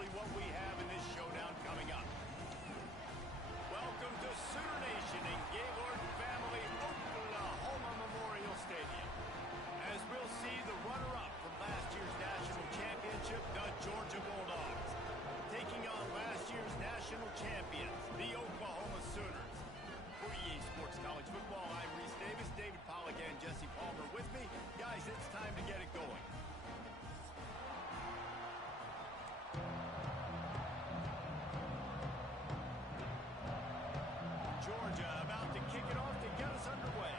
exactly what we have in this showdown coming up. Welcome to Sooner Nation in Gaylord Family Oklahoma Memorial Stadium. As we'll see the runner-up from last year's national championship, the Georgia Bulldogs, taking on last year's national champions, the Oklahoma Sooners. For EA Sports College Football, I'm Reese Davis, David Pollack, and Jesse Palmer with me. Guys, it's time to get it going. Georgia about to kick it off to get us underway.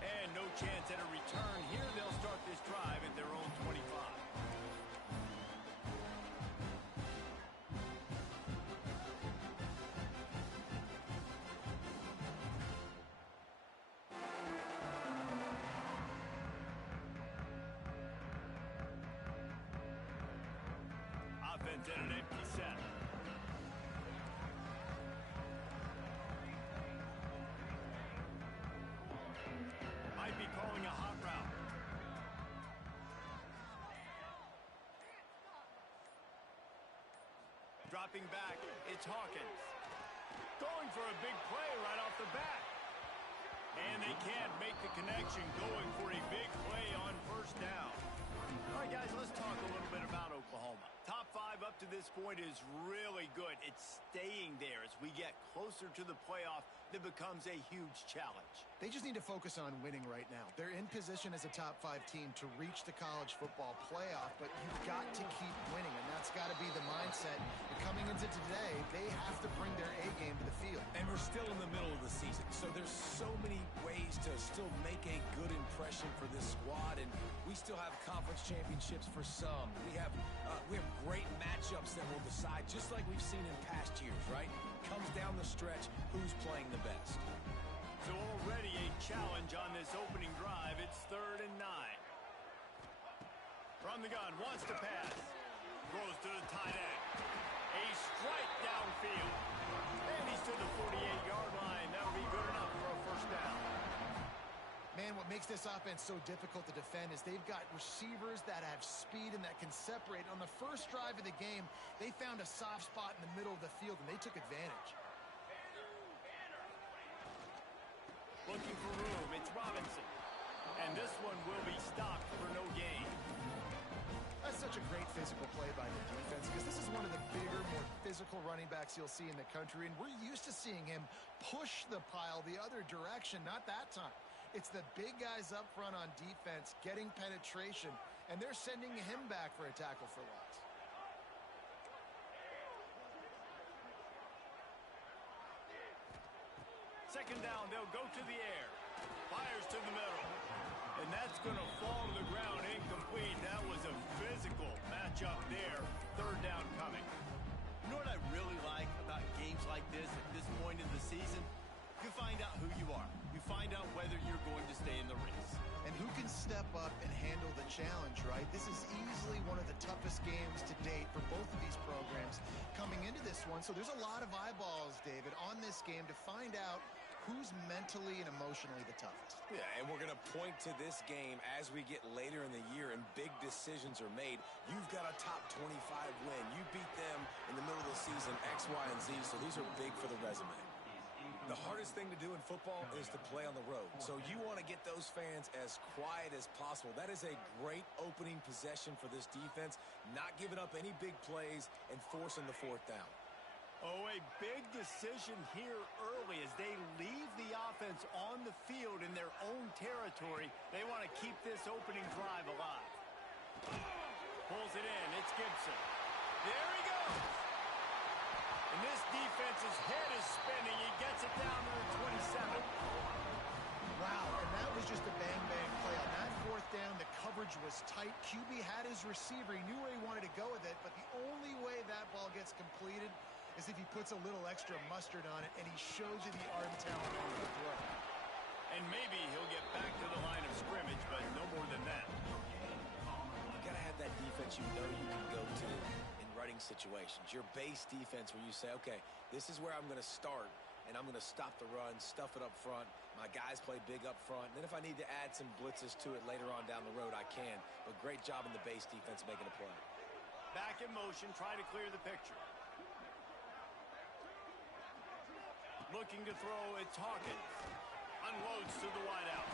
And no chance at a return here. They'll start this drive at their own 25. Offense in an empty set. Might be calling a hot route. Dropping back, it's Hawkins. Going for a big play right off the bat. And they can't make the connection, going for a big play on first down. All right, guys, let's talk a little bit about Oklahoma. Top 5 up to this point is really good. It's staying there. As we get closer to the playoff, that becomes a huge challenge. They just need to focus on winning right now. They're in position as a top 5 team to reach the college football playoff, but you've got to keep winning, and that's got to be the mindset. And coming into today, they have to bring their A game to the field. And we're still in the middle of the season, so there's so many ways to still make a good impression for this squad, and we still have conference championships for some. We have great matchups that will decide, just like we've seen in past years, right? Comes down the stretch, who's playing the best. So already a challenge on this opening drive. It's 3rd and 9. From the gun, wants to pass. Throws to the tight end. A strike downfield. And he's to the 48-yard line. That'll be good enough for a first down. Man, what makes this offense so difficult to defend is they've got receivers that have speed and that can separate. On the first drive of the game, they found a soft spot in the middle of the field, and they took advantage. Looking for room, it's Robinson. And this one will be stopped for no gain. That's such a great physical play by the defense, because this is one of the bigger, more physical running backs you'll see in the country, and we're used to seeing him push the pile the other direction. Not that time. It's the big guys up front on defense getting penetration, and they're sending him back for a tackle for loss. Second down, they'll go to the air. Fires to the middle. And that's going to fall to the ground, incomplete. That was a physical matchup there. 3rd down coming. You know what I really like about games like this at this point in the season? You find out who you are. You find out whether you're going to stay in the race. And who can step up and handle the challenge, right? This is easily one of the toughest games to date for both of these programs coming into this one. So there's a lot of eyeballs, David, on this game to find out who's mentally and emotionally the toughest. Yeah, and we're going to point to this game as we get later in the year and big decisions are made. You've got a top 25 win. You beat them in the middle of the season, X, Y, and Z, so these are big for the resume. The hardest thing to do in football is to play on the road. So you want to get those fans as quiet as possible. That is a great opening possession for this defense, not giving up any big plays and forcing the 4th down. Oh, a big decision here early as they leave the offense on the field in their own territory. They want to keep this opening drive alive. Pulls it in. It's Gibson. There he goes. And this defense's head is spinning. He gets it down to the 27. Wow, and that was just a bang-bang play. On that 4th down, the coverage was tight. QB had his receiver. He knew where he wanted to go with it, but the only way that ball gets completed is if he puts a little extra mustard on it, and he shows you the arm talent on the throw. And maybe he'll get back to the line of scrimmage, but no more than that. You got to have that defense you know you can go to in running situations. Your base defense where you say, okay, this is where I'm going to start, and I'm going to stop the run, stuff it up front. My guys play big up front. Then if I need to add some blitzes to it later on down the road, I can. But great job in the base defense making a play. Back in motion, trying to clear the picture. Looking to throw, it's Hawkins. Unloads to the wideout.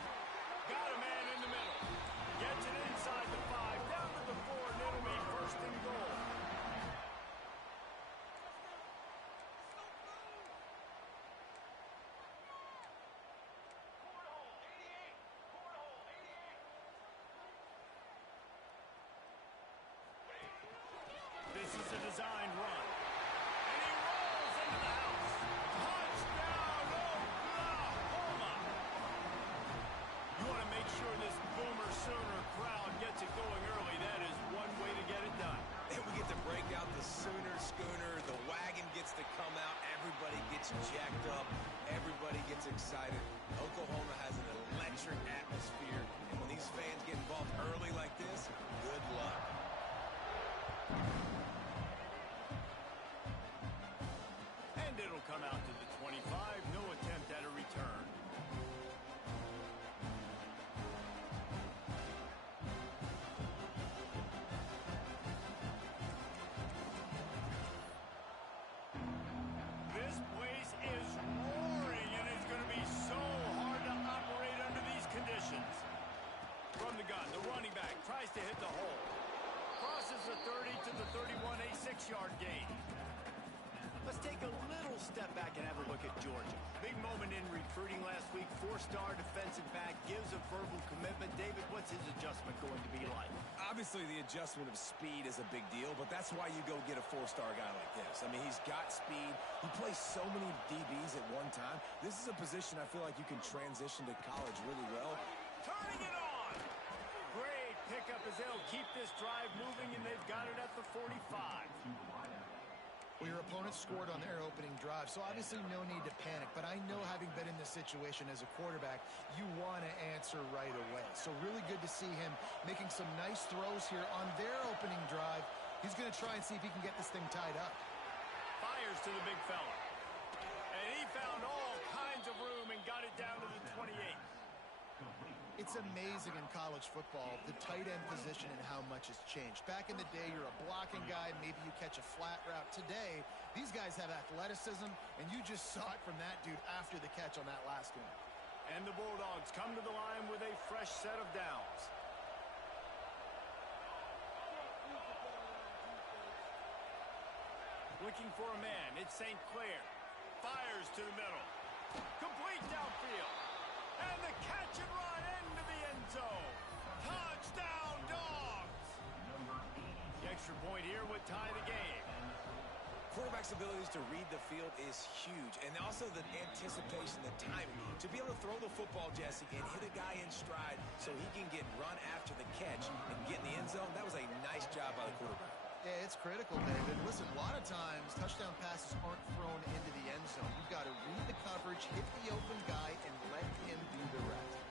Got a man in the middle. Gets it inside the 5, down to the 4, and it'll be first and goal. This is a design run. And he rolls into the house. Touchdown, Oklahoma! You want to make sure this Boomer Sooner crowd gets it going early. That is one way to get it done. And we get to break out the Sooner Schooner. The wagon gets to come out. Everybody gets jacked up. Everybody gets excited. Oklahoma has an electric atmosphere. And when these fans get involved early like this, good luck. And it'll come out to the 25. No attempt at a return. This place is roaring, and it's going to be so hard to operate under these conditions. From the gun, the running back tries to hit the hole. Crosses the 30 to the 31, a 6-yard gain. Let's take a little step back and have a look at Georgia. Big moment in recruiting last week. 4-star defensive back gives a verbal commitment. David, what's his adjustment going to be like? Obviously, the adjustment of speed is a big deal, but that's why you go get a 4-star guy like this. I mean, he's got speed. He plays so many DBs at one time. This is a position I feel like you can transition to college really well. Turning it on! Great pickup as they'll keep this drive moving, and they've got it at the 45. Well, your opponent scored on their opening drive, so obviously no need to panic. But I know, having been in this situation as a quarterback, you want to answer right away. So really good to see him making some nice throws here on their opening drive. He's going to try and see if he can get this thing tied up. Fires to the big fella. And he found all kinds of room and got it down to the 28. It's amazing in college football, the tight end position and how much has changed. Back in the day, you're a blocking guy, maybe you catch a flat route. Today, these guys have athleticism, and you just saw it from that dude after the catch on that last one. And the Bulldogs come to the line with a fresh set of downs. Looking for a man, it's St. Clair. Fires to the middle. Complete downfield. And the catch and run into the end zone. Touchdown, Dogs! The extra point here would tie the game. Quarterback's abilities to read the field is huge, and also the anticipation, the timing. To be able to throw the football, Jesse, and hit a guy in stride so he can get run after the catch and get in the end zone, that was a nice job by the quarterback. Yeah, it's critical, David. Listen, a lot of times touchdown passes aren't thrown into the end zone. You've got to read the coverage, hit the open guy, and let him do the rest.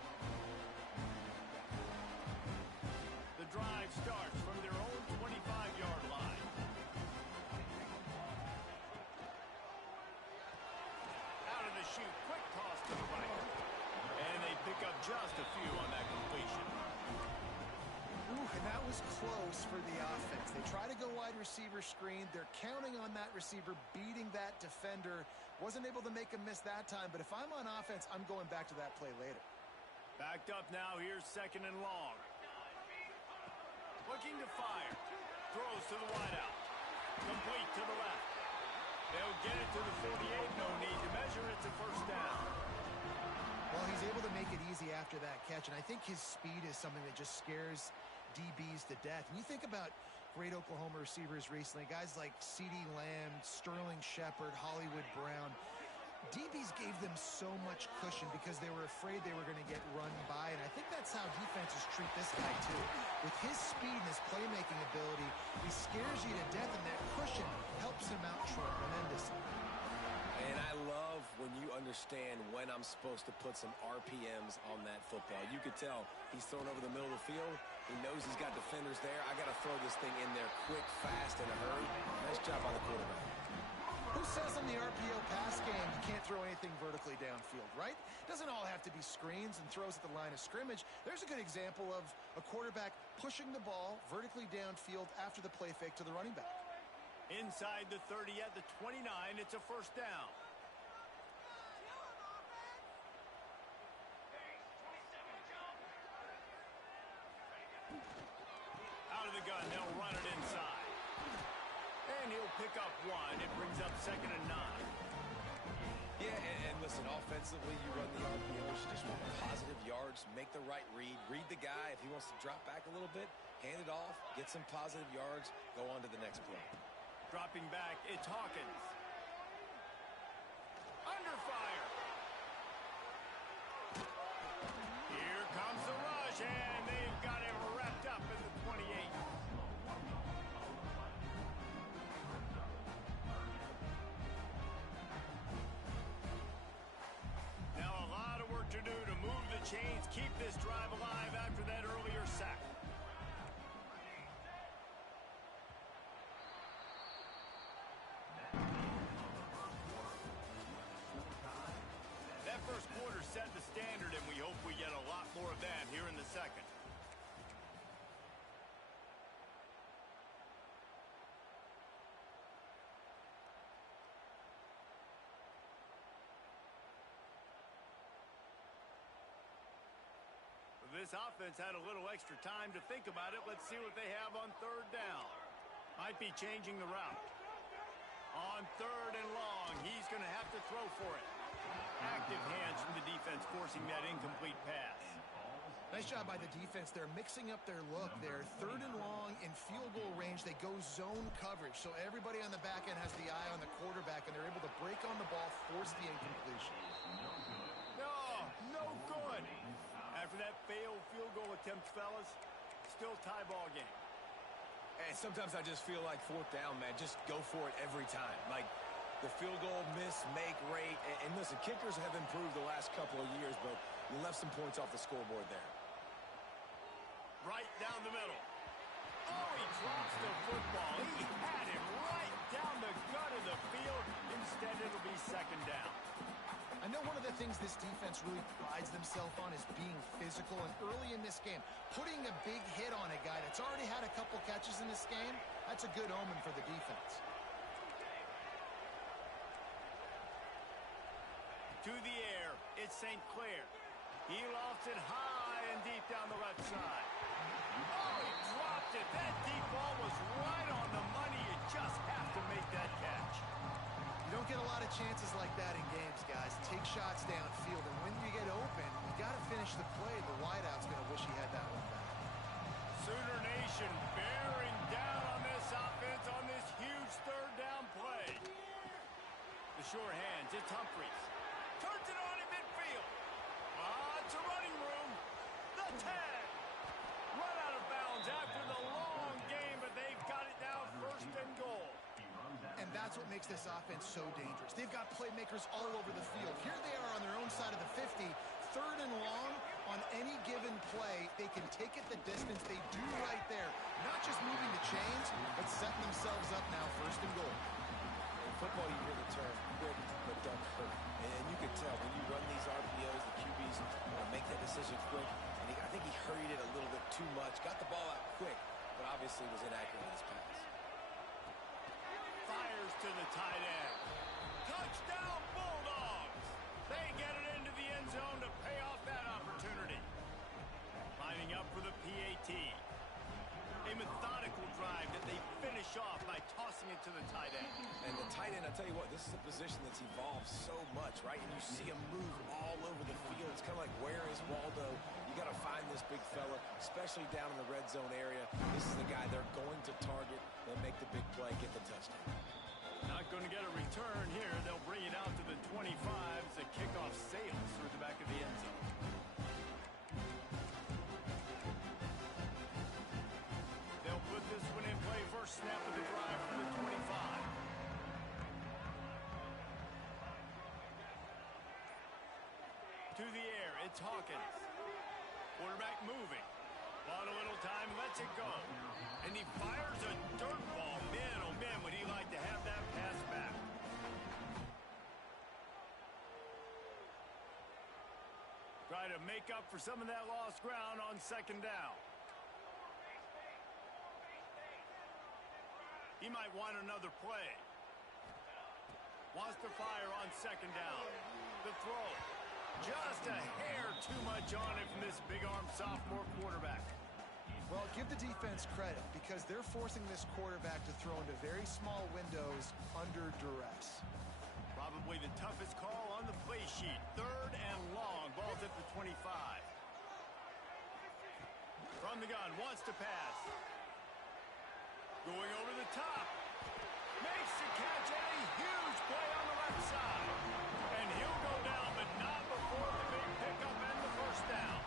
The drive starts from their own 25-yard line. Out of the chute, quick toss to the right. And they pick up just a few on that completion. Ooh, and that was close for the offense. They try to go wide receiver screen. They're counting on that receiver beating that defender. Wasn't able to make him miss that time, but if I'm on offense, I'm going back to that play later. Backed up now, here's 2nd and long. Looking to fire. Throws to the wideout. Complete to the left. They'll get it to the 48. No need to measure. It's a first down. Well, he's able to make it easy after that catch, and I think his speed is something that just scares DBs to death. When you think about great Oklahoma receivers recently, guys like CeeDee Lamb, Sterling Shepard, Hollywood Brown, DBs gave them so much cushion because they were afraid they were going to get run by, and I think that's how defenses treat this guy too. With his speed and his playmaking ability, he scares you to death, and that cushion helps him out tremendously. And I love when you understand when I'm supposed to put some RPMs on that football. You could tell he's thrown over the middle of the field. He knows he's got defenders there. I got to throw this thing in there quick, fast, in a hurry. Nice job by the quarterback. Who says on the RPO pass game you can't throw anything vertically downfield, right? Doesn't all have to be screens and throws at the line of scrimmage. There's a good example of a quarterback pushing the ball vertically downfield after the play fake to the running back. Inside the 30 at the 29, it's a first down. Out of the gun, they'll run it inside. And he'll pick up one. It brings up 2nd and 9. Yeah, and listen, offensively, you run the RPOs, you just want positive yards, make the right read the guy. If he wants to drop back a little bit, hand it off, get some positive yards, go on to the next play. Dropping back, it's Hawkins. Under fire. Here comes the rush, and they've got him wrapped up at the 28. Now a lot of work to do to move the chains, keep this drive alive after that earlier sack. That first quarter set the standard, and we hope we get a lot more of that here in the second. This offense had a little extra time to think about it. Let's see what they have on 3rd down. Might be changing the route. On 3rd and long, he's going to have to throw for it. Active hands from the defense forcing that incomplete pass. Nice job by the defense. They're mixing up their look. They're 3rd and long in field goal range. They go zone coverage. So everybody on the back end has the eye on the quarterback, and they're able to break on the ball, force the incompletion. No good. After that failed field goal attempt, fellas, still tie ball game. And sometimes I just feel like 4th down, man, just go for it every time. Like the field goal miss, make rate. And listen, kickers have improved the last couple of years, but you left some points off the scoreboard there. Right down the middle. Oh, he drops the football. He had it right down the gut of the field. Instead, it'll be 2nd down. I know one of the things this defense really prides themselves on is being physical, and early in this game, putting a big hit on a guy that's already had a couple catches in this game, that's a good omen for the defense. To the air, it's St. Clair. He lofts it high and deep down the left side. Oh, he dropped it. That deep ball was right on the money. You just have to make that catch. You don't get a lot of chances like that in games, guys. Take shots downfield, and when you get open, you got to finish the play. The wideout's going to wish he had that one back. Sooner Nation bearing down on this offense on this huge 3rd down play. The short hands, it's Humphries. Turns it on in midfield. It's a running room. The 10. Run out of bounds after the long game, but they've got it now 1st and goal. And that's what makes this offense so dangerous. They've got playmakers all over the field. Here they are on their own side of the 50. 3rd and long, on any given play, they can take it the distance. They do right there. Not just moving the chains, but setting themselves up now 1st and goal. In football, you hear the term quick but don't hurt. And you can tell when you run these RPOs, the QBs want to make that decision quick. And I think he hurried it a little bit too much. Got the ball out quick, but obviously was inaccurate in his pass. Fires to the tight end. Touchdown, Bulldogs! They get it into the end zone to pay off that opportunity. Lining up for the PAT. A methodical drive that they finish off by tossing it to the tight end. And the tight end, I tell you what, this is a position that's evolved so much, right? And you see him move all over the field. It's kind of like, where is Waldo? You got to find this big fella, especially down in the red zone area. This is the guy they're going to target. They'll make the big play, get the touchdown. Not going to get a return here. They'll bring it out to the 25 as the kickoff sails through the back of the end zone. They'll put this one in play. First snap of the drive from the 25. To the air, it's Hawkins. Quarterback moving. On a little time, lets it go. And he fires a dirt ball. Man, oh man, would he like to have that pass back. Try to make up for some of that lost ground on second down. He might want another play. Wants to fire on second down. The throw. Just a hair too much on it from this big-arm sophomore quarterback. Well, give the defense credit because they're forcing this quarterback to throw into very small windows under duress. Probably the toughest call on the play sheet. Third and long. Ball's at the 25. From the gun. Wants to pass. Going over the top. Makes the catch and a huge play on the left side. And he'll go down, but not before the big pickup and the first down.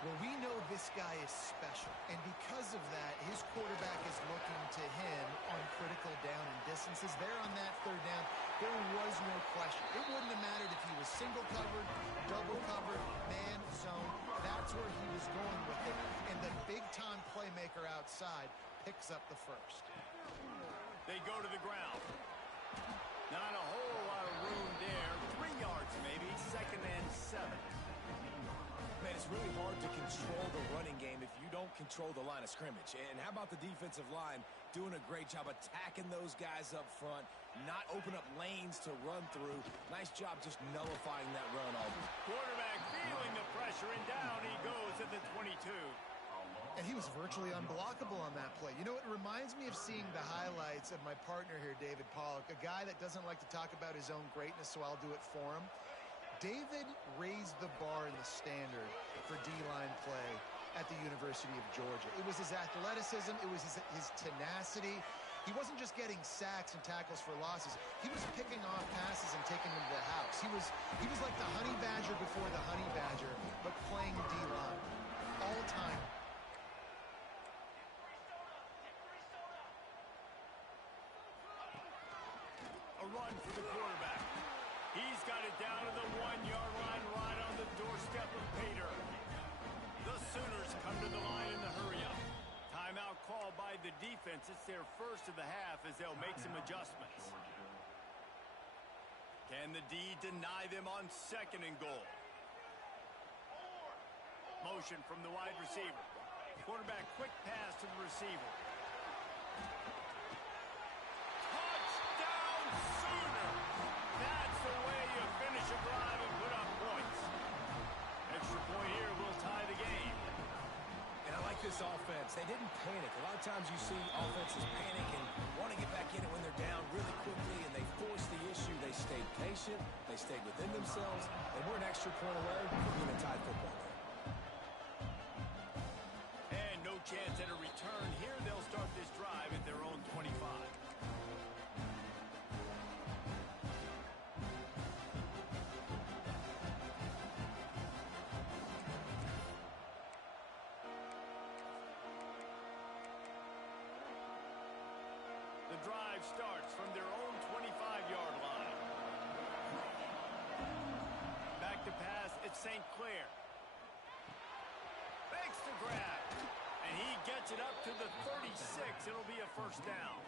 Well, we know this guy is special, and because of that, his quarterback is looking to him on critical down and distances. There on that third down, there was no question. It wouldn't have mattered if he was single covered, double covered, man, zone. That's where he was going with it, and the big-time playmaker outside picks up the first. They go to the ground. Not a whole lot of room there. 3 yards maybe, second and 7. Man, it's really hard to control the running game if you don't control the line of scrimmage. And how about the defensive line doing a great job attacking those guys up front, not open up lanes to run through. Nice job just nullifying that run. Quarterback feeling the pressure, and down he goes at the 22. And he was virtually unblockable on that play. You know, it reminds me of seeing the highlights of my partner here, David Pollock, a guy that doesn't like to talk about his own greatness, so I'll do it for him. David raised the bar in the standard for D-line play at the University of Georgia. It was his athleticism. It was his tenacity. He wasn't just getting sacks and tackles for losses. He was picking off passes and taking them to the house. He was like the honey badger before the honey badger, but playing D-line all time. A run for the quarterback. He's got it down to the 1-yard line, right on the doorstep of Pater. The Sooners come to the line in the hurry-up. Timeout called by the defense. It's their first of the half as they'll make some adjustments. Can the D deny them on second and goal? Motion from the wide receiver. Quarterback quick pass to the receiver. Touchdown Sooner! That's the way you finish a drive and put up points. Extra point here will tie the game. And I like this offense. They didn't panic. A lot of times you see offenses panic and want to get back in it when they're down really quickly, and they force the issue. They stayed patient. They stayed within themselves, and we're an extra point away from being a tied football game. And no chance at a return here. They'll start this drive at their own 25. The drive starts from their own 25-yard line. Back to pass, it's St. Clair. Makes the grab. And he gets it up to the 36. It'll be a first down.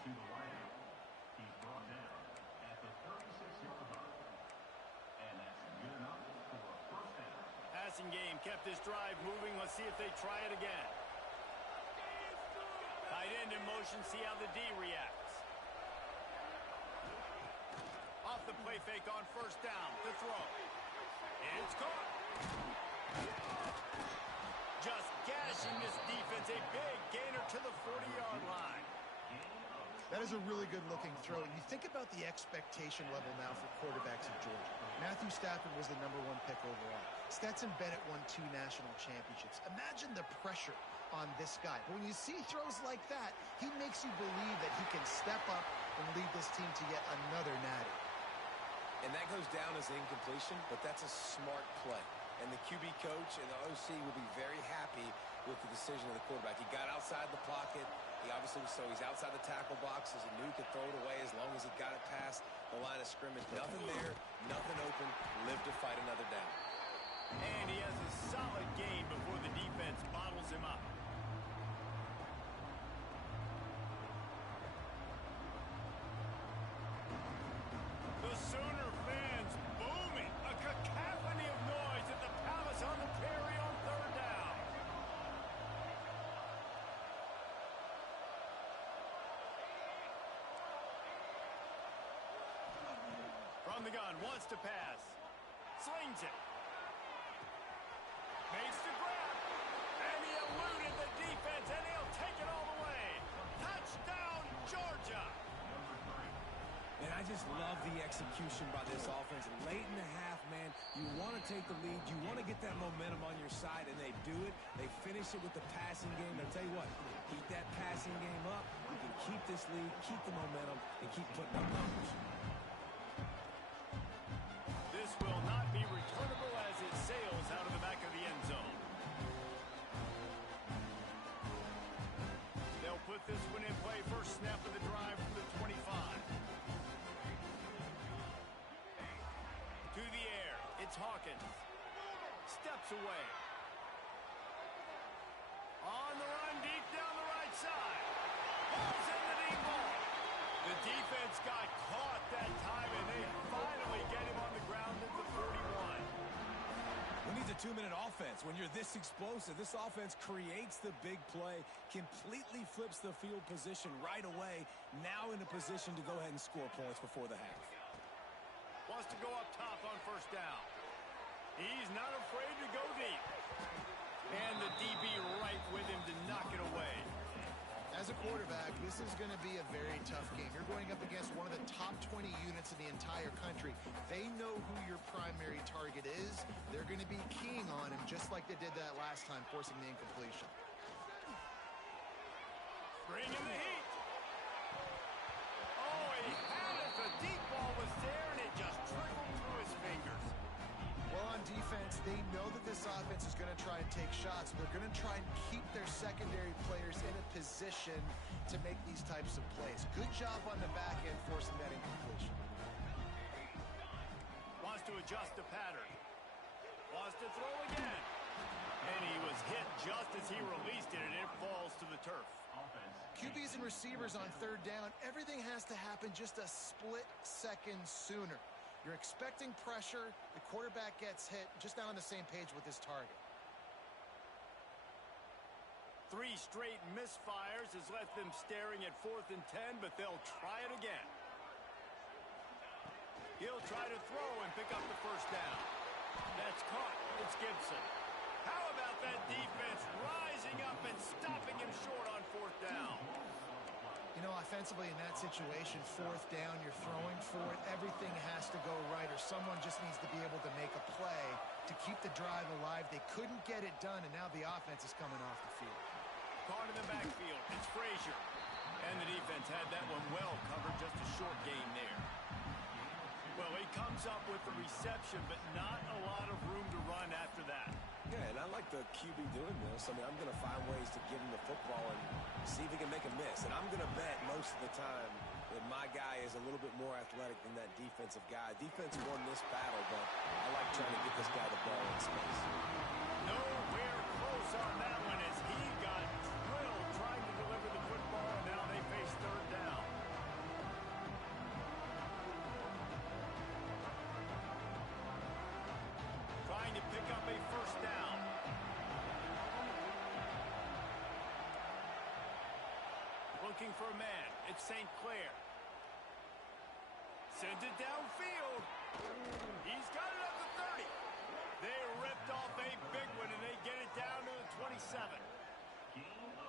Passing game kept this drive moving. Let's see if they try it again. Tight end in motion, see how the D reacts. Off the play fake on first down. The throw. It's caught. Just gashing this defense. A big gainer to the 40-yard line. That is a really good-looking throw. And you think about the expectation level now for quarterbacks at Georgia. Matthew Stafford was the #1 pick overall. Stetson Bennett won 2 national championships. Imagine the pressure on this guy. But when you see throws like that, he makes you believe that he can step up and lead this team to yet another natty. And that goes down as an incompletion, but that's a smart play. And the QB coach and the OC will be very happy with the decision of the quarterback. He got outside the pocket. He obviously was he's outside the tackle box, as he knew he could throw it away as long as he got it past the line of scrimmage. Nothing there, nothing open. Live to fight another down. And he has a solid game before the defense bottles him up. The Sooner fans booming. A cacophony of noise at the Palace from the gun, wants to pass. Slings it. Makes the grab. And he eluded the defense, and he'll take it all the way. Touchdown, Georgia. And I just love the execution by this offense. Late in the half, man, you want to take the lead. You want to get that momentum on your side, and they do it. They finish it with the passing game. I'll tell you what, keep that passing game up. You can keep this lead, keep the momentum, and keep putting up numbers. This will not be returnable as it sails out of the back of the end zone. They'll put this one in play. First snap of the drive from the 25. To the air, it's Hawkins. Steps away. On the run, deep down the right side. Balls in the deep ball. The defense got caught that time, and they finally get him on the ground at the 41. Who needs a 2-minute offense? When you're this explosive, this offense creates the big play, completely flips the field position right away, now in a position to go ahead and score points before the half. Wants to go up top on first down. He's not afraid to go deep. And the DB right with him to knock it away. As a quarterback, this is going to be a very tough game. You're going up against one of the top 20 units in the entire country. They know who your primary target is. They're going to be keying on him just like they did that last time, forcing the incompletion. Bring in the heat. Oh, he had it. The deep ball was there, and it just trickled through his fingers. Well, on defense, they know that this offense is going to try and take shots. They're going to try and keep their secondary players in a position to make these types of plays. Good job on the back end forcing that incompletion. Wants to adjust the pattern. Wants to throw again. And he was hit just as he released it, and it falls to the turf. QBs and receivers on third down, everything has to happen just a split second sooner. You're expecting pressure, the quarterback gets hit, just not on the same page with his target. 3 straight misfires has left them staring at 4th and 10, but they'll try it again. He'll try to throw and pick up the first down. That's caught. It's Gibson. How about that defense rising up and stopping him short on 4th down? You know, offensively in that situation, 4th down, you're throwing for it. Everything has to go right, or someone just needs to be able to make a play to keep the drive alive. They couldn't get it done, and now the offense is coming off the field. Caught in the backfield. It's Frazier. And the defense had that one well covered, just a short gain there. Well, he comes up with the reception, but not a lot of room to run after that. Yeah, and I like the QB doing this. I mean, I'm going to find ways to give him the football and see if he can make a miss. And I'm going to bet most of the time that my guy is a little bit more athletic than that defensive guy. Defense won this battle, but I like trying to get this guy the ball in space. Nowhere close on that one as he got drilled trying to deliver the football, and now they face 3rd down. Trying to pick up a first down. Looking for a man. It's St. Clair. Sends it downfield. He's got it up to 30. They ripped off a big one, and they get it down to the 27.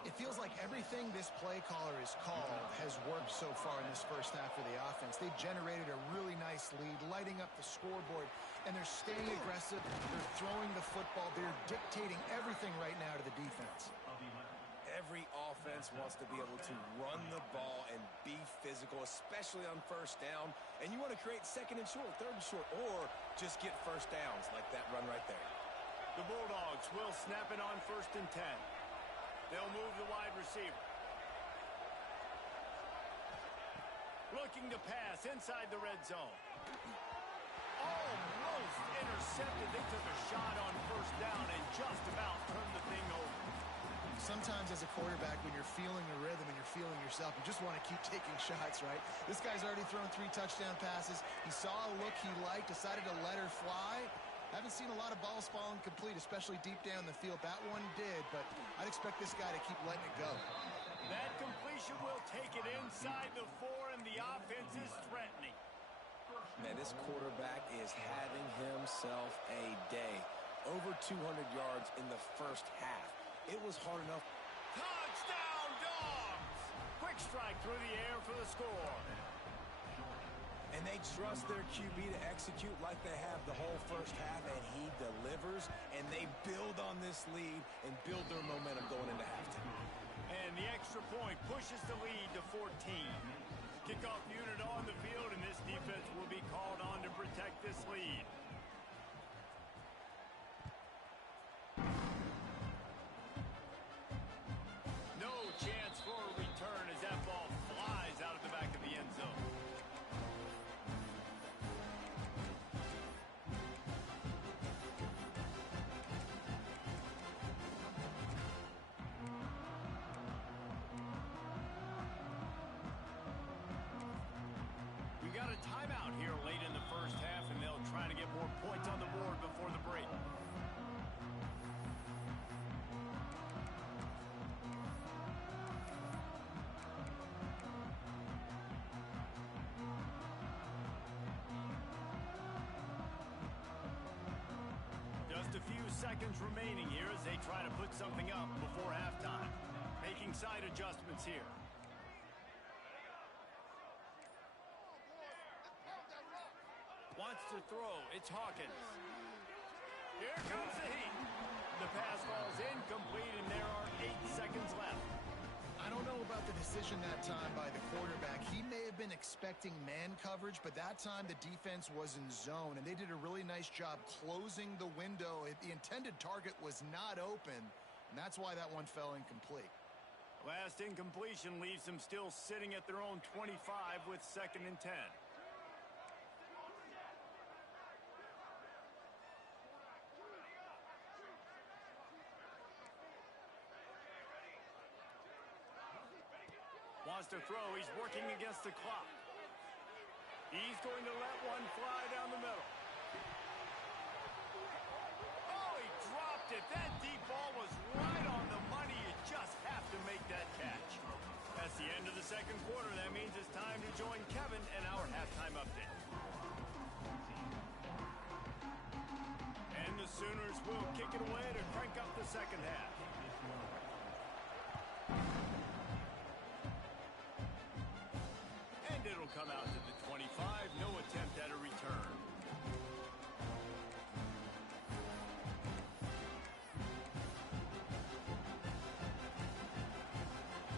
It feels like everything this play caller has called has worked so far in this first half of the offense. They've generated a really nice lead, lighting up the scoreboard, and they're staying aggressive. They're throwing the football. They're dictating everything right now to the defense. Every offense wants to be able to run the ball and be physical, especially on first down. And you want to create 2nd and short, 3rd and short, or just get first downs like that run right there. The Bulldogs will snap it on 1st and 10. They'll move the wide receiver. Looking to pass inside the red zone. Almost intercepted. They took a shot on 1st down and just about turned the thing over. Sometimes as a quarterback, when you're feeling the rhythm and you're feeling yourself, you just want to keep taking shots, right? This guy's already thrown 3 touchdown passes. He saw a look he liked, decided to let her fly. Haven't seen a lot of balls falling complete, especially deep down the field. That one did, but I'd expect this guy to keep letting it go. That completion will take it inside the 4, and the offense is threatening. Man, this quarterback is having himself a day. Over 200 yards in the first half. It was hard enough. Touchdown, Dogs! Quick strike through the air for the score. And they trust their QB to execute like they have the whole first half, and he delivers, and they build on this lead and build their momentum going into halftime. And the extra point pushes the lead to 14. Kickoff unit on the field, and this defense will be called on to protect this lead. No chance for a return as that ball flies out of the back of the end zone. We got a timeout here late in the first half, and they'll try to get more points on the board before the break. Just a few seconds remaining here as they try to put something up before halftime. Making side adjustments here. Wants to throw. It's Hawkins. Here comes the heat. The pass falls incomplete, and there are 8 seconds left. I don't know about the decision that time by the quarterback. He may have been expecting man coverage, but that time the defense was in zone, and they did a really nice job closing the window. The intended target was not open, and that's why that one fell incomplete. Last incompletion leaves them still sitting at their own 25 with 2nd and 10. Wants to throw. He's working against the clock. He's going to let one fly down the middle. Oh, he dropped it. That deep ball was right on the money. You just have to make that catch. That's the end of the second quarter. That means it's time to join Kevin and our halftime update. And the Sooners will kick it away to crank up the second half. And it'll come out to the 25. No attempt at a return.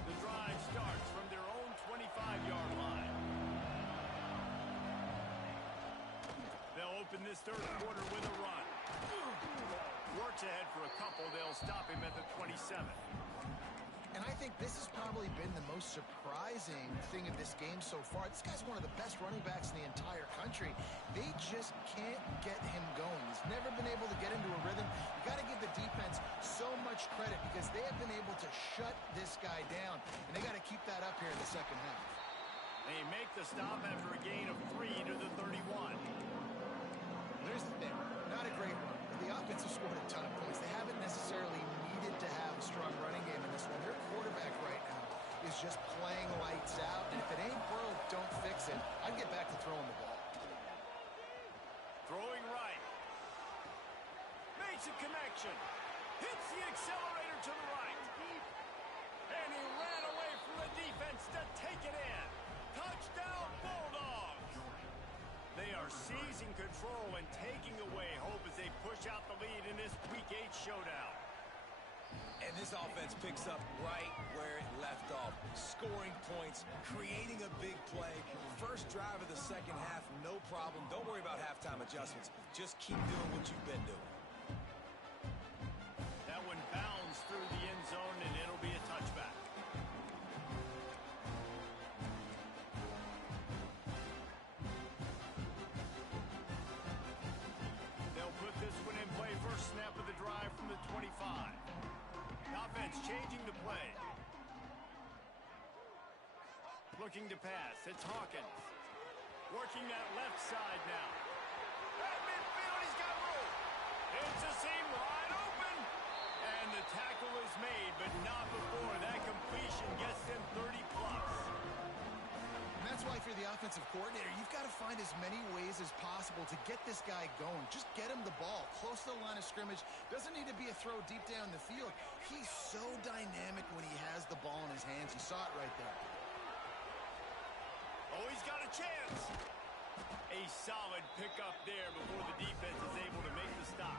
The drive starts from their own 25-yard line. They'll open this third quarter with a run. Works ahead for a couple. They'll stop him at the 27. And I think this has probably been the most surprising thing of this game so far. This guy's one of the best running backs in the entire country. They just can't get him going. He's never been able to get into a rhythm. You got to give the defense so much credit because they have been able to shut this guy down. And they got to keep that up here in the second half. They make the stop after a gain of 3 to the 31. Here's the thing. Not a great run. The offense has scored a ton of points. They haven't necessarily needed to have a strong running game in this one. Their quarterback right now is just playing lights out. And if it ain't broke, don't fix it. I'd get back to throwing the ball. Throwing right. Makes a connection. Hits the accelerator to the right. And he ran away from the defense to take it in. Touchdown, Bulldogs. They are seizing control and taking away hope as they push out the lead in this Week 8 showdown. And this offense picks up right where it left off. Scoring points, creating a big play. First drive of the second half, no problem. Don't worry about halftime adjustments. Just keep doing what you've been doing. That one bounds through the end zone, and it'll be a touchback. They'll put this one in play. First snap of the drive from the 25. Offense changing the play. Looking to pass. It's Hawkins. Working that left side now. At midfield, he's got room. It's a seam wide open. And the tackle is made, but not before that completion gets them 30+. And that's why if you're the offensive coordinator, you've got to find as many ways as possible to get this guy going. Just get him the ball close to the line of scrimmage. Doesn't need to be a throw deep down the field. He's so dynamic when he has the ball in his hands. You saw it right there. Oh, he's got a chance. A solid pickup there before the defense is able to make the stop.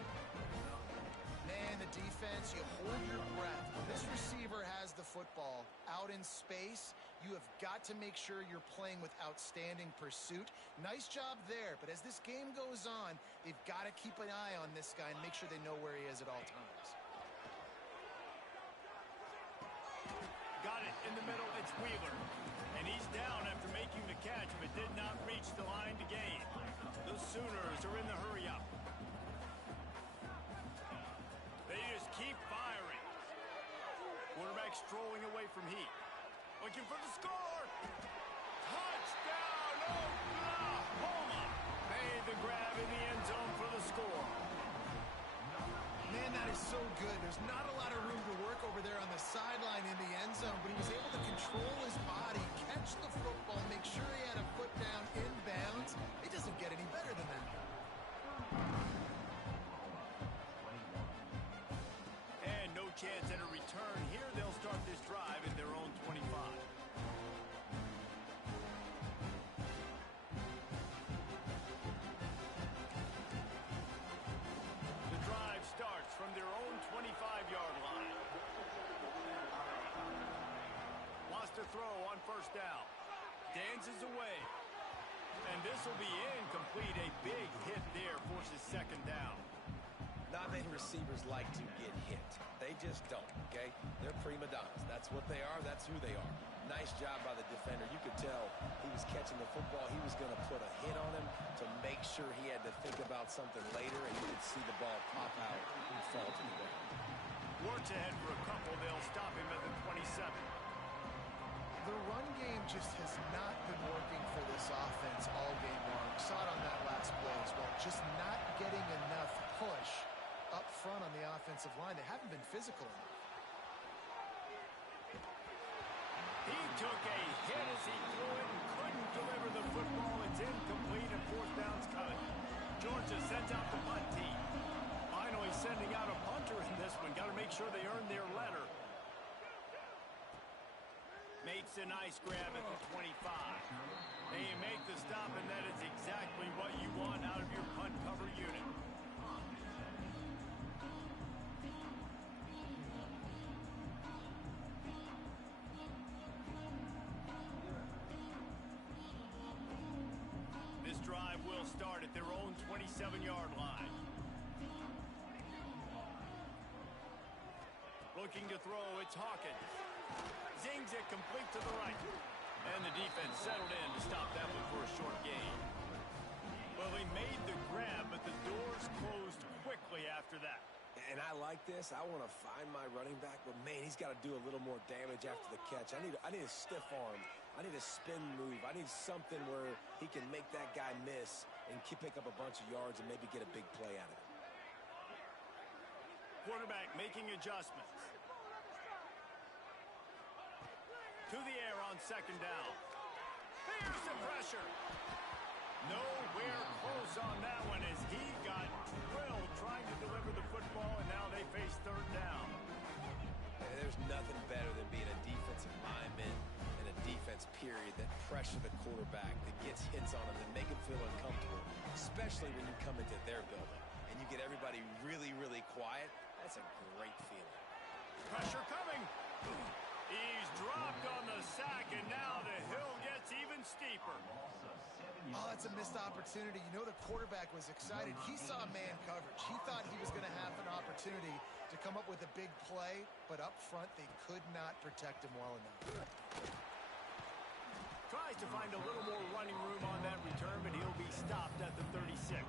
Man, the defense, you hold your breath. When this receiver has the football out in space, you have got to make sure you're playing with outstanding pursuit. Nice job there, but as this game goes on, they've got to keep an eye on this guy and make sure they know where he is at all times. Got it in the middle. It's Wheeler. And he's down after making the catch, but did not reach the line to gain. The Sooners are in the hurry-up. They just keep firing. Quarterback strolling away from heat. Looking for the score. Touchdown, Oklahoma. Made the grab in the end zone for the score. Man, that is so good. There's not a lot of room to work over there on the sideline in the end zone, but he was able to control his body, catch the football, make sure he had a foot down inbounds. It doesn't get any better than that. And no chance at a return here. They'll start this drive at their own 25. The drive starts from their own 25-yard line. Wants to throw on first down. Dances away. And this will be incomplete. A big hit there forces second down. Not many receivers like to get hit. They just don't, okay? They're prima donnas. That's what they are. That's who they are. Nice job by the defender. You could tell he was catching the football. He was going to put a hit on him to make sure he had to think about something later, and you could see the ball pop out and fall to the ground. Works ahead for a couple. They'll stop him at the 27. The run game just has not been working for this offense all game long. Saw it on that last play as well. Just not getting enough push up front on the offensive line. They haven't been physical enough. He took a hit as he threw it and couldn't deliver the football. It's incomplete and fourth down's coming. Georgia sends out the punt team. Finally sending out a punter in this one. Got to make sure they earn their letter. Makes a nice grab at the 25. And you make the stop, and that is exactly what you want out of your punt cover unit. This drive will start at their own 27-yard line. Looking to throw, it's Hawkins. Zings it complete to the right. And the defense settled in to stop that one for a short gain. Well, he made the grab, but the doors closed quickly after that. And I like this. I want to find my running back, but, man, he's got to do a little more damage after the catch. I need a stiff arm. I need a spin move. I need something where he can make that guy miss and pick up a bunch of yards and maybe get a big play out of it. Quarterback making adjustments. To the air on second down. Here's the pressure. Nowhere close on that one as he got drilled trying to deliver the football, and now they face third down. There's nothing better than being a defensive lineman and a defense period that pressure the quarterback, that gets hits on him, that make him feel uncomfortable, especially when you come into their building and you get everybody really, really quiet. That's a great feeling. Pressure coming. He's dropped on the sack, and now the hill gets even steeper. Oh, that's a missed opportunity. You know the quarterback was excited. He saw man coverage. He thought he was going to have an opportunity to come up with a big play, but up front they could not protect him well enough. Tries to find a little more running room on that return, but he'll be stopped at the 36.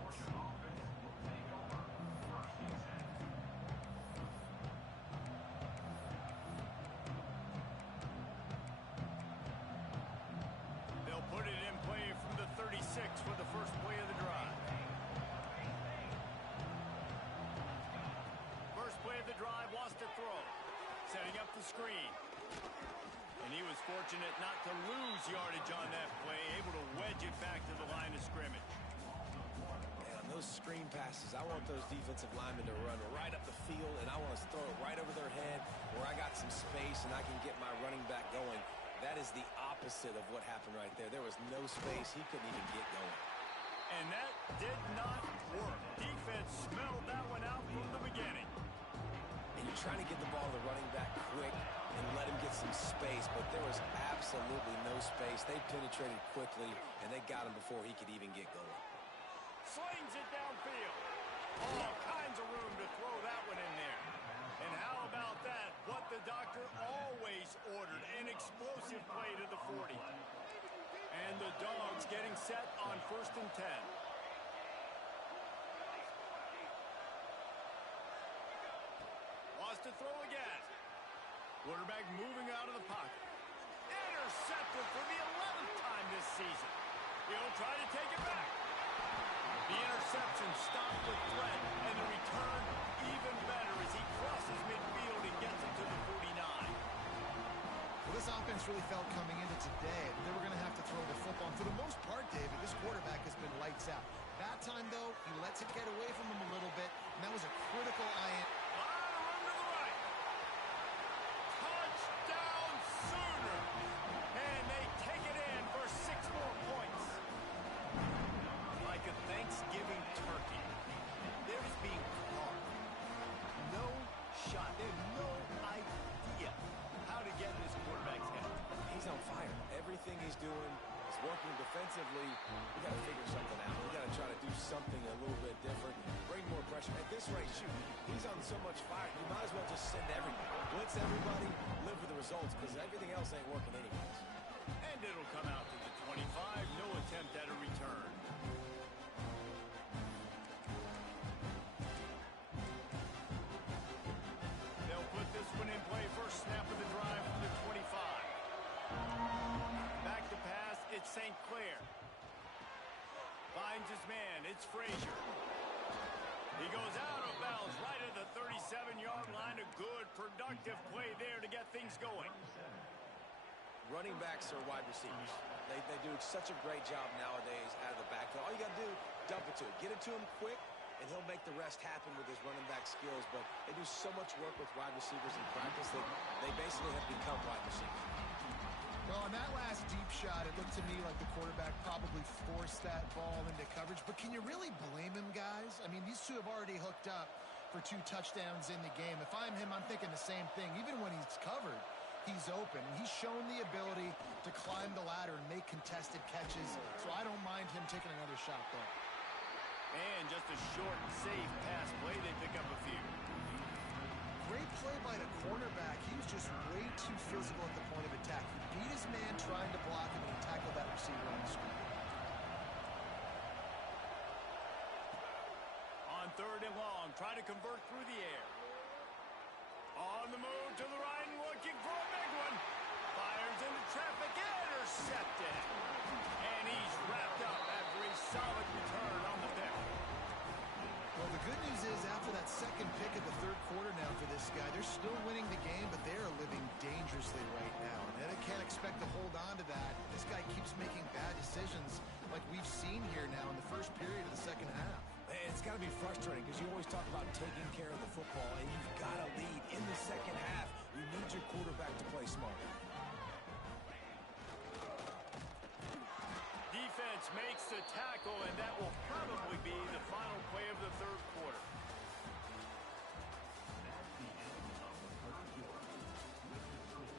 For the first play of the drive. First play of the drive, wants to throw. Setting up the screen. And he was fortunate not to lose yardage on that play, able to wedge it back to the line of scrimmage. And on those screen passes, I want those defensive linemen to run right up the field, and I want to throw it right over their head where I got some space and I can get my running back going. That is the opposite of what happened right there. There was no space. He couldn't even get going. And that did not work. Defense smelled that one out from the beginning. And you're trying to get the ball to the running back quick and let him get some space, but there was absolutely no space. They penetrated quickly, and they got him before he could even get going. Slings it downfield. All kinds of room to throw that one in there. And how about that? What the doctor always ordered, an explosive play to the 40. And the Dogs getting set on 1st and 10. Wants to throw again. Quarterback moving out of the pocket. Intercepted for the 11th time this season. He'll try to take it back. The interception stopped the threat, and the return even better as he crosses midfield and gets it to the 49. Well, this offense really felt coming into today that they were going to have to throw the football. And for the most part, David, this quarterback has been lights out. That time, though, he lets it get away from him a little bit, and that was a critical INT. Touchdown Sooners! And they take it in for 6 more points. Like a Thanksgiving turkey, they're just being carved. No shot. They have no idea how to get in this quarterback's head. He's on fire. Everything he's doing is working defensively. We got to figure something out. We got to try to do something a little bit different. Bring more pressure. At this rate, shoot, he's on so much fire. You might as well just send everybody. Blitz everybody, live with the results, because everything else ain't working anyways. And it'll come out to the 25. No attempt at a return. They'll put this one in play. First snap of the drive from the 25. Back to pass. It's St. Clair. Finds his man. It's Frazier. He goes out of bounds right at the 37-yard line. A good, productive play there to get things going. Running backs are wide receivers. They do such a great job nowadays out of the backfield. All you got to do, dump it to him. Get it to him quick, and he'll make the rest happen with his running back skills. But they do so much work with wide receivers in practice that they basically have become wide receivers. Well, on that last deep shot, it looked to me like the quarterback probably forced that ball into coverage. But can you really blame him, guys? I mean, these two have already hooked up for 2 touchdowns in the game. If I'm him, I'm thinking the same thing. Even when he's covered, he's open. And he's shown the ability to climb the ladder and make contested catches. So I don't mind him taking another shot there. And just a short and safe pass play. They pick up a few. Great play by the cornerback. He was just way too physical at the point of attack. He beat his man trying to block him, and he tackled that receiver on the screen. On 3rd and long, try to convert through the air. On the move to the right and looking for a big one. Fires into traffic, intercepted. And he's wrapped up after a solid return on the pick. Well, the good news is after that second pick of the 3rd quarter now for this guy, they're still winning the game, but they are living dangerously right now. And they can't expect to hold on to that. This guy keeps making bad decisions like we've seen here now in the first period of the second half. It's got to be frustrating because you always talk about taking care of the football, and you've got to lead in the second half. You need your quarterback to play smart. Defense makes the tackle, and that will probably be the final play of the 3rd quarter.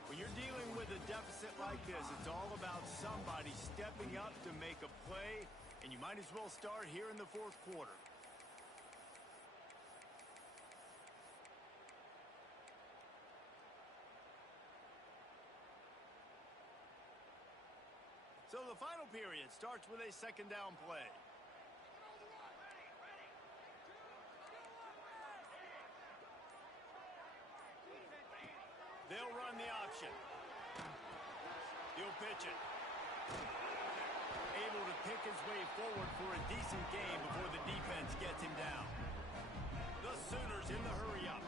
When you're dealing with a deficit like this, it's all about somebody stepping up to make a play, and you might as well start here in the 4th quarter. So the final period starts with a 2nd down play. They'll run the option. He'll pitch it. Able to pick his way forward for a decent game before the defense gets him down. The Sooners in the hurry up.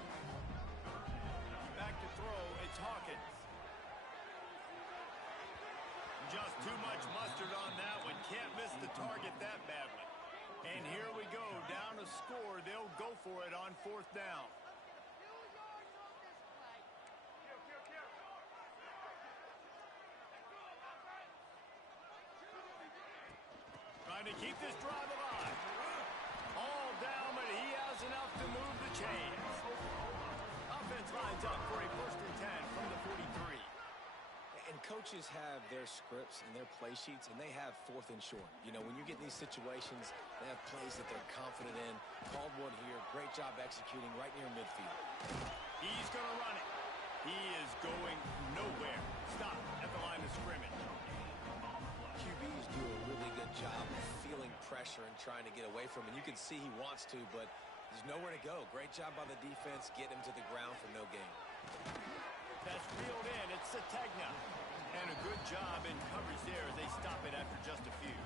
Back to throw, it's Hawkins. score, they'll go for it on 4th down. Trying to keep this drive alive. All down, but he has enough to move the chains. Offense lines up for a 1st and 10 from the 43. And coaches have their scripts and their play sheets, and they have 4th and short. You know, when you get in these situations, they have plays that they're confident in. Called one here. Great job executing right near midfield. He's going to run it. He is going nowhere. Stop at the line of scrimmage. QBs do a really good job of feeling pressure and trying to get away from him. You can see he wants to, but there's nowhere to go. Great job by the defense, getting him to the ground for no gain. That's reeled in. It's Sategna. And a good job in coverage there as they stop it after just a few.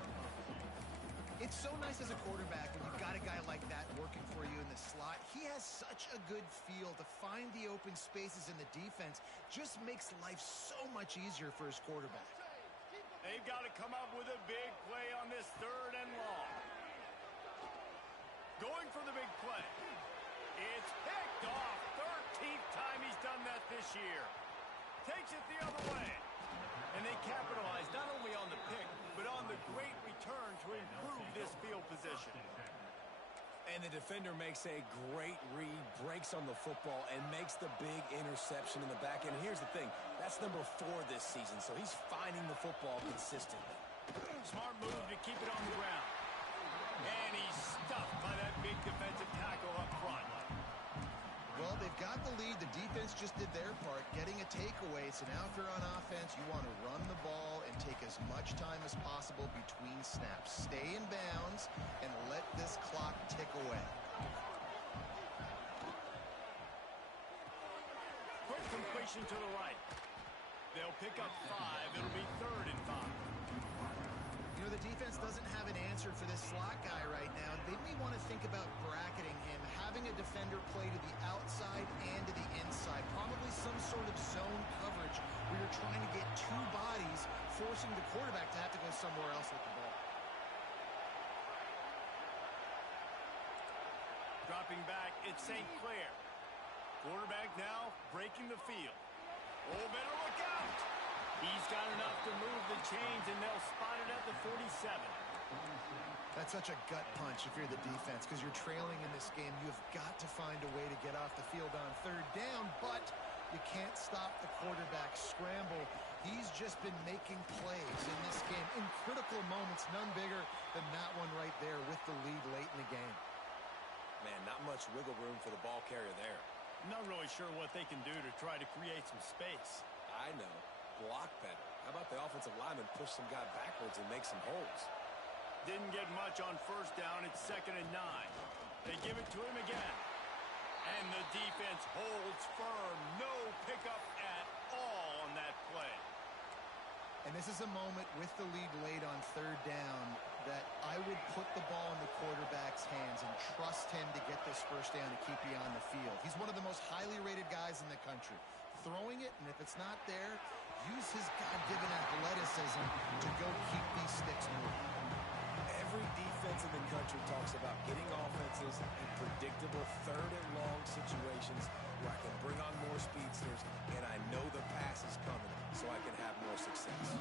It's so nice as a quarterback when you've got a guy like that working for you in the slot. He has such a good feel to find the open spaces in the defense. Just makes life so much easier for his quarterback. They've got to come up with a big play on this 3rd and long. Going for the big play. It's picked off. 13th time he's done that this year. Takes it the other way. And they capitalize not only on the pick, but on the great return to improve this field position. And the defender makes a great read, breaks on the football, and makes the big interception in the back end. Here's the thing. That's number 4 this season, so he's finding the football consistently. Smart move to keep it on the ground. And he's stuffed by that big defensive tackle up front. Well, they've got the lead. The defense just did their part, getting a takeaway. So now if you're on offense, you want to run the ball and take as much time as possible between snaps. Stay in bounds and let this clock tick away. Quick completion to the right. They'll pick up 5. It'll be 3rd and 5. You know, the defense doesn't have an answer for this slot guy right now. They may want to think about bracketing him, having a defender play to the outside and to the inside. Probably some sort of zone coverage where you're trying to get 2 bodies, forcing the quarterback to have to go somewhere else with the ball. Dropping back, it's St. Clair. Quarterback now breaking the field. Oh, better look out! He's got enough to move the chains, and they'll spot it at the 47. That's such a gut punch if you're the defense, because you're trailing in this game. You've got to find a way to get off the field on 3rd down, but you can't stop the quarterback scramble. He's just been making plays in this game in critical moments, none bigger than that one right there with the lead late in the game. Man, not much wiggle room for the ball carrier there. Not really sure what they can do to try to create some space. I know. Block better. How about the offensive lineman push some guy backwards and make some holes? Didn't get much on 1st down. It's 2nd and 9. They give it to him again. And the defense holds firm. No pickup at all on that play. And this is a moment with the lead late on 3rd down that I would put the ball in the quarterback's hands and trust him to get this 1st down to keep you on the field. He's one of the most highly rated guys in the country. Throwing it, and if it's not there, use his God-given athleticism to go keep these sticks moving. Every defense in the country talks about getting offenses in predictable 3rd and long situations where I can bring on more speedsters and I know the pass is coming so I can have more success.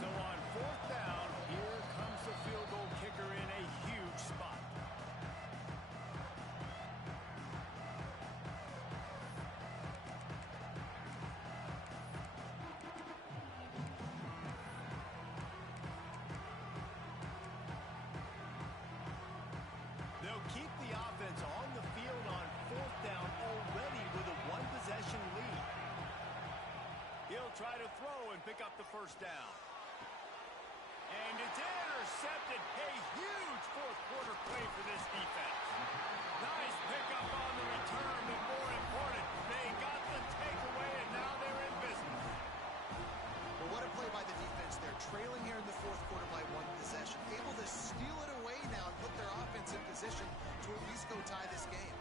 So on 4th down, here comes the field goal kicker in a huge spot. They'll keep the offense on the field on 4th down already with a 1-possession lead. He'll try to throw and pick up the 1st down. And it's intercepted. A huge 4th quarter play for this defense. Nice pickup on the return, but more important, they got the takeaway, and now they're in business. Well, what a play by the defense. They're trailing here in the 4th quarter by 1 possession. Able to steal it away now and put their offense in position to at least go tie this game.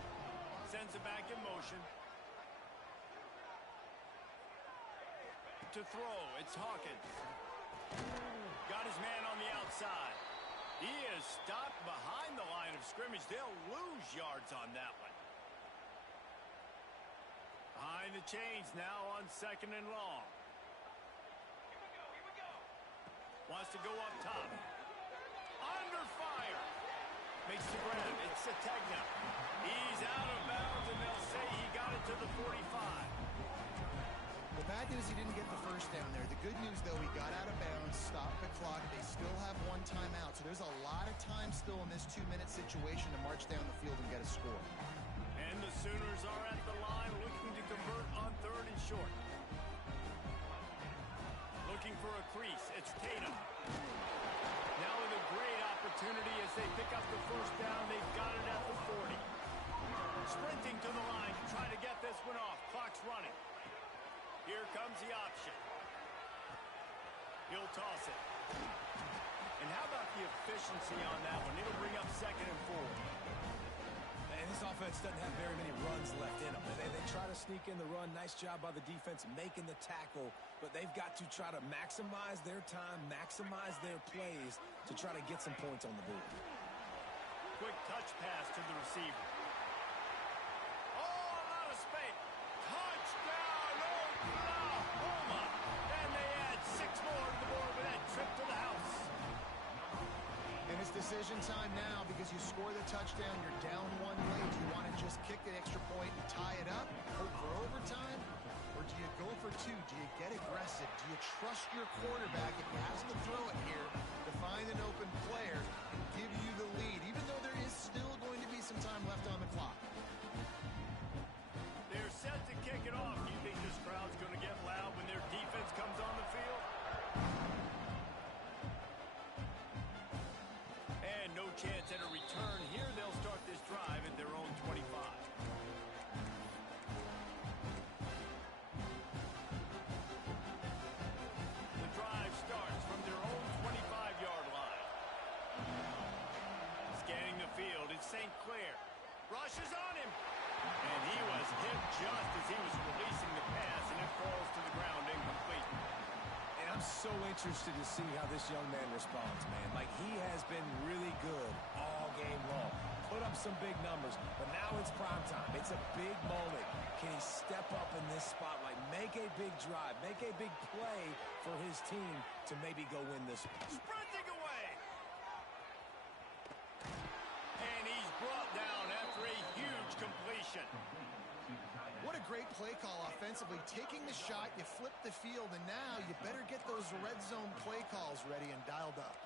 Sends it back in motion. To throw, it's Hawkins. Got his man on the outside. He is stopped behind the line of scrimmage. They'll lose yards on that one. Behind the chains now on 2nd and long. Wants to go up top. Under fire. Makes the grab. It's Sategna. He's out of bounds, and they'll say he got it to the 45. The bad news, he didn't get the first down there. The good news, though, he got out of bounds, stopped the clock. They still have one timeout, so there's a lot of time still in this 2-minute situation to march down the field and get a score. And the Sooners are at the line looking to convert on 3rd and short. Looking for a crease. It's Tatum. Now with a great opportunity as they pick up the first down. They've got it at the 40. Sprinting to the line to try to get this one off. Clock's running. Here comes the option. He'll toss it. And how about the efficiency on that one? It'll bring up 2nd and 4. And this offense doesn't have very many runs left in them. They try to sneak in the run. Nice job by the defense making the tackle. But they've got to try to maximize their time, maximize their plays to try to get some points on the board. Quick touch pass to the receiver. Oh, a lot of space. Touchdown, Oklahoma. And they add 6 more to the board with that trip to the house. And it's decision time now because you score the touchdown, you're down 1 late. Do you want to just kick the extra point and tie it up, hope for overtime? Or do you go for 2? Do you get aggressive? Do you trust your quarterback if he has to throw it here to find an open player and give you the lead, even though there is still going to be some time left on the clock? They're set to kick it off. Do you think this crowd's going to get loud when their defense comes on the field? And no chance at a return here. They'll start this drive at their own 25. The drive starts from their own 25-yard line. Scanning the field, it's St. Clair. Rushes on him. And he was hit just as he was releasing the pass, and it falls to the ground incomplete. And I'm so interested to see how this young man responds, man. Like, he has been really good all game long. Put up some big numbers, but now it's prime time. It's a big moment. Can he step up in this spotlight, make a big drive, make a big play for his team to maybe go win this one? Sprinting away. And he's brought down after a huge completion. What a great play call offensively. Taking the shot, you flip the field, and now you better get those red zone play calls ready and dialed up.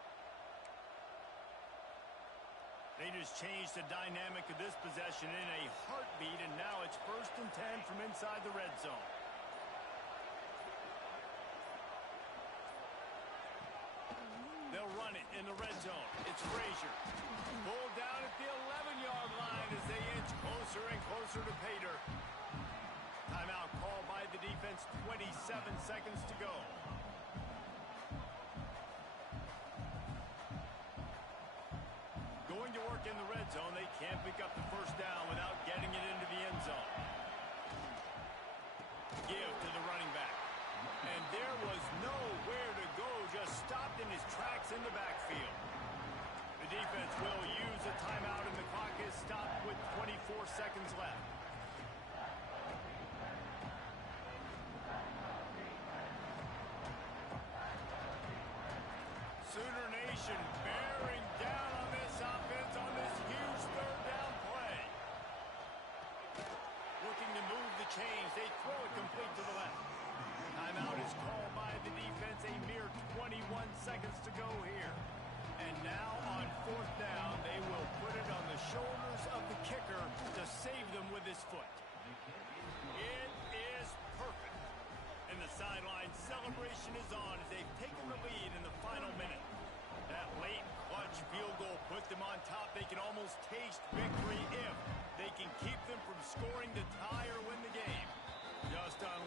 They just changed the dynamic of this possession in a heartbeat, and now it's 1st and 10 from inside the red zone. They'll run it in the red zone. It's Frazier. Pulled down at the 11-yard line as they inch closer and closer to pay dirt. Timeout called by the defense, 27 seconds to go. Going to work in the red zone. They can't pick up the first down without getting it into the end zone. Give to the running back. And there was nowhere to go, just stopped in his tracks in the backfield. The defense will use a timeout, and the clock is stopped with 24 seconds left. Sooner Nation bearing down on this offense on this huge 3rd down play. Looking to move the chains. They throw it complete to the left. Timeout is called by the defense. A mere 21 seconds to go here. And now on 4th down, they will put it on the shoulders of the kicker to save them with his foot. It is perfect. And the sideline celebration is on as they've taken the lead in the final minute. That late clutch field goal put them on top. They can almost taste victory if they can keep them from scoring to tie or win the game. Just on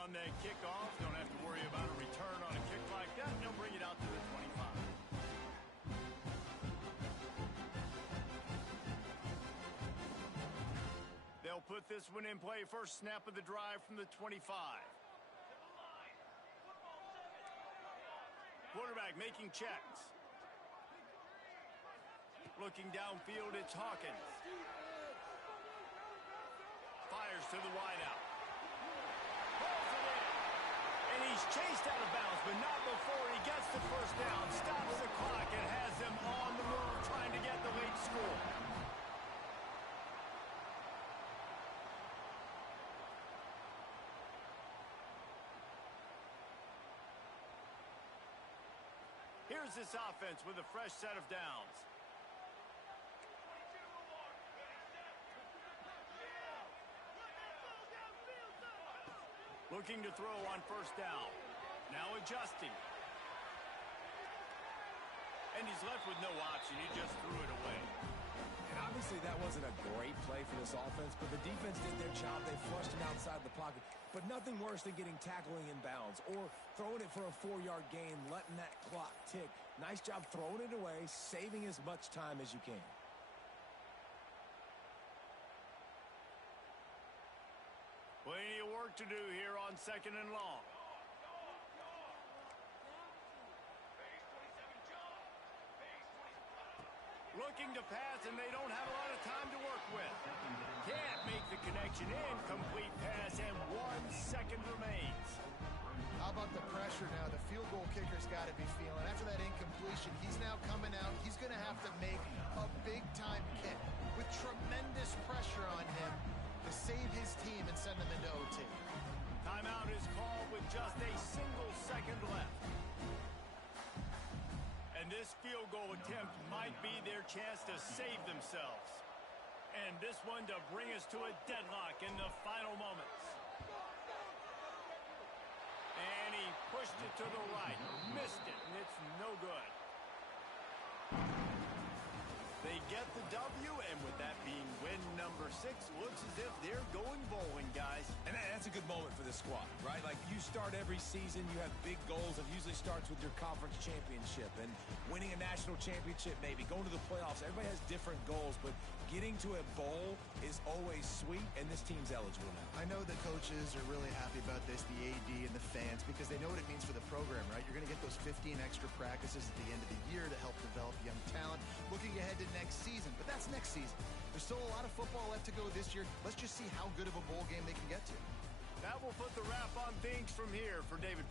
on that kickoff. Don't have to worry about a return on a kick like that. They'll bring it out to the 25. They'll put this one in play. First snap of the drive from the 25. Quarterback making checks. Looking downfield, it's Hawkins. Fires to the wideout. Pulls it in. And he's chased out of bounds, but not before he gets the first down. Stops the clock and has them on the move trying to get the late score. Here's this offense with a fresh set of downs. Looking to throw on first down. Now adjusting. And he's left with no option. He just threw it away. And obviously that wasn't a great play for this offense, but the defense did their job. They flushed him outside the pocket. But nothing worse than getting tackling in bounds or throwing it for a 4-yard gain, letting that clock tick. Nice job throwing it away, saving as much time as you can. Plenty of work to do here on 2nd and long. Looking to pass, and they don't have a lot of time to work with. Can't make the connection in. Complete pass, and 1 second remains. How about the pressure now? The field goal kicker's got to be feeling. After that incompletion, he's now coming out. He's going to have to make a big-time kick with tremendous pressure on him to save his team and send them into OT. Timeout is called with just a single second left. And this field goal attempt might be their chance to save themselves. And this one to bring us to a deadlock in the final moments. And he pushed it to the right. Missed it, and it's no good. They get the W, and with that being win number 6, looks as if they're going bowling, guys. And that's a good moment for this squad, right? Like, you start every season, you have big goals. It usually starts with your conference championship and winning a national championship, maybe going to the playoffs. Everybody has different goals, but getting to a bowl is always sweet, and this team's eligible now. I know the coaches are really happy about this, the AD and the fans, because they know what it means for the program, right? You're going to get those 15 extra practices at the end of the year to help develop young talent. Looking ahead to next season, but that's next season. There's still a lot of football left to go this year. Let's just see how good of a bowl game they can get to. That will put the wrap on things from here for David.